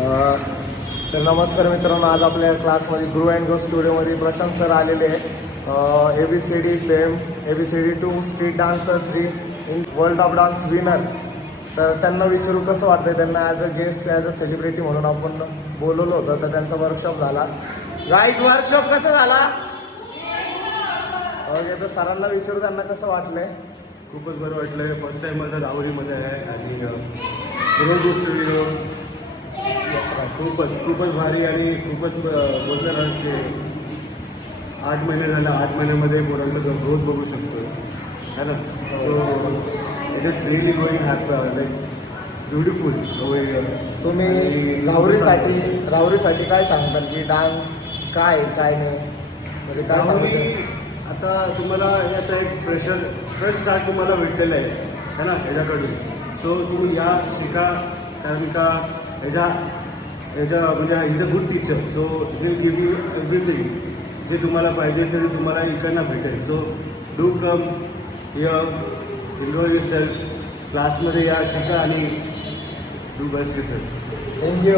तर नमस्कार मित्रांनो, आज आपल्या क्लासमध्ये ग्रो अँड ग्रो स्टुडिओमध्ये प्रशांत सर आलेले आहे. ABCD fame, ABCD 2 street dancer 3 in world of dance winner. तर त्यांना विचारू कसं वाटतं. त्यांना as a guest, as a celebrity म्हणून आपण बोलवलं होतं. तर त्यांचा वर्कशॉप झाला. गाईज, वर्कशॉप कसं झाला? ओके, तर सरांना विचारू त्यांना कसं वाटलंय. खूपच बरं वाटलं. फर्स्ट टाइम माझं राहुरीमध्ये आहे आणि ग्रो स्टुडिओ खूपच भारी आणि खूपच बोललं ना की 8 महिने झाले. 8 महिन्यामध्ये पोरांचा ग्रोथ बघू शकतो है ना. So it is really going like beautiful. तुम्ही राहुरीसाठी काय सांगताल की डान्स काय नाही, म्हणजे काय राहुरी सांगू? आता तुम्हाला आता एक फ्रेश स्टार्ट तुम्हाला भेटलेलं आहे ना ह्याच्याकडून. सो तुम्ही या शिका, कारण का ह्याच्या म्हणजे is a good teacher. So will give you everything जे तुम्हाला पाहिजे असेल ते तुम्हाला इकडनं भेटेल. So do come here, enjoy yourself. क्लासमध्ये या, शिका आणि डू बेस्ट युअरसेल्फ. थँक्यू.